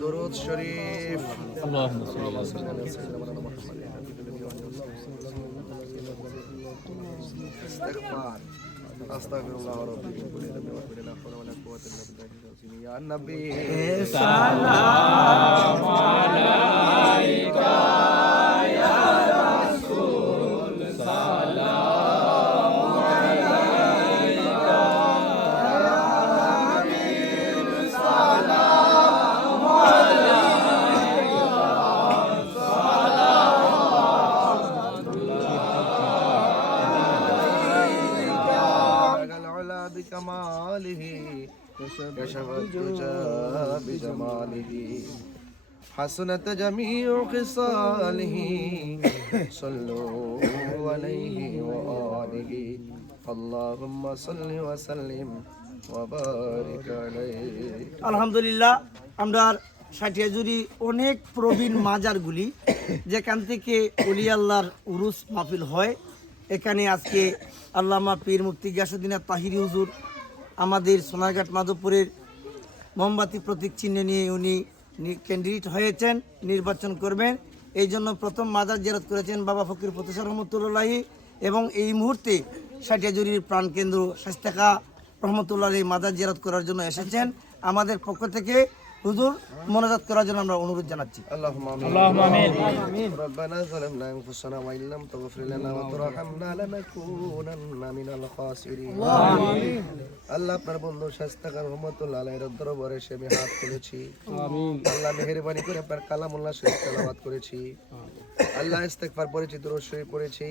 দুরূদ শরীফ। ইস্তিগফার। আস্তাগফিরুল্লাহ রাব্বি মিন কুল্লি যামবিন ওয়া মিন লা হাওলা ওয়া লা কুওয়াতা ইল্লা বিল্লাহ। ইয়া নবী সালাম আলাইকা ইয়া রাসূল সালাম আলাইকা ইয়া আমির সালাম আলাইকা بكماله كشف الدجى بجماله حسنت جميع خصاله صلوا عليه وآله اللهم صل وسلم وبارك عليه আলহামদুলিল্লাহ আমরা সাটিয়াজুরি অনেক প্রবীণ মাজারগুলি যেখান থেকে ওলি আল্লাহর উরুস মাহফিল হয় এখানে আজকে আল্লামা পীর মুফতি গিয়াসউদ্দিন তাহিরি হুজুর আমাদের সোনারঘাট মাধবপুরের মোমবাতি প্রতীক চিহ্ন নিয়ে উনি ক্যান্ডিডেট হয়েছেন, নির্বাচন করবেন। এই জন্য প্রথম মাজার জিয়ারত করেছেন বাবা ফকির প্রতিষ্ঠা রহমতুল্লাহি এবং এই মুহূর্তে সাটিয়াজুরির প্রাণকেন্দ্র শাস্তাকা রহমতুল্লাহি মাজার জিয়ারত করার জন্য এসেছেন। আমাদের পক্ষ থেকে হুজুর মোনাজাত করার জন্য আমরা অনুরোধ জানাচ্ছি। আল্লাহুম্মা আমিন। রব্বানা যালামনা আনফুসানা ওয়া ইল্লাম তাগফির লানা ওয়া তারহামনা লানাকুনান্না মিনাল খাসিরিন। আমিন। আল্লাহ আপনার বন্ধু শাস্তাকা রহমতুল্লাহ আলাইহির দরবারে সে আমি হাত তুলেছি। আমিন। আল্লাহ মেহেরবানি করে আপনার কালামুল্লাহ শরীফ তেলাওয়াত করেছি। আল্লাহ ইস্তিগফার পড়েছি, দুরূদ শরীফ পড়েছি।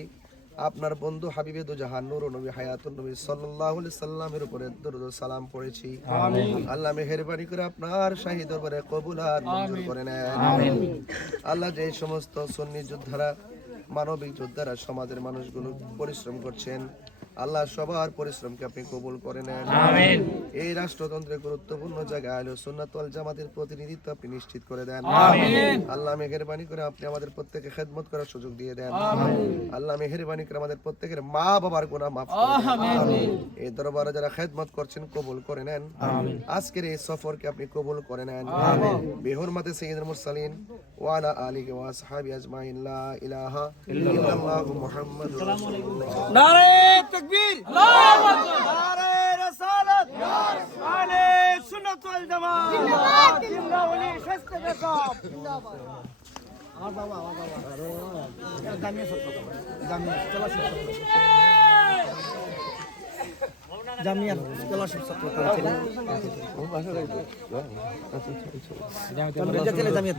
আপনার বন্ধু হাবিবে দু জাহান নূর নবী হায়াতুন নবী সাল্লাল্লাহু আলাইহি সাল্লামের উপরে দরুদ ও সালাম পড়েছি। আমিন। আল্লাহ মেহেরবানি করে আপনার শাহী দরবারে কবুলাত মঞ্জুর করে নেন। আমিন। আল্লাহ যে সমস্ত সুন্নি যোদ্ধারা মানবিক যোদ্ধারা সমাজের মানুষগুলো পরিশ্রম করছেন আল্লাহ সবার পরিশ্রমকে আপনি কবুল করে নেন। আমিন। এই রাষ্ট্রতন্ত্রের গুরুত্বপূর্ণ জায়গায় আহলে সুন্নাত ওয়াল জামাতের প্রতিনিধিত্ব আপনি নিশ্চিত করে দেন। আমিন। আল্লাহ মেহেরবানি করে আপনি আমাদের প্রত্যেককে খেদমত করার সুযোগ দিয়ে দেন। আমিন। আল্লাহ মেহেরবানি করে আমাদের প্রত্যেকের মা বাবার গুনাহ মাফ করে দেন। আমিন। এই দরবারে যারা খেদমত করছেন কবুল করে নেন। আমিন। আজকের এই সফরকে আপনি কবুল করে নেন। আমিন। বিহুরমাতে সাইয়্যিদুল মুরসালিন ওয়া আলা আলিহি ওয়া আসহাবি আজমাইন লা ইলাহা ইল্লাল্লাহু মুহাম্মাদুর রাসূলুল্লাহ। নারে তাকবীর, আল্লাহু আকবার, নারে রিসালাত, ইয়া রাসূল, আলে সুন্নাত ওয়াল জামাত জিন্দাবাদ, জিন্দাবাদ, ওলি শাস্তাকা জিন্দাবাদ। আমার বাবা জামিয়া চলা জামিয়া চলা জামিয়া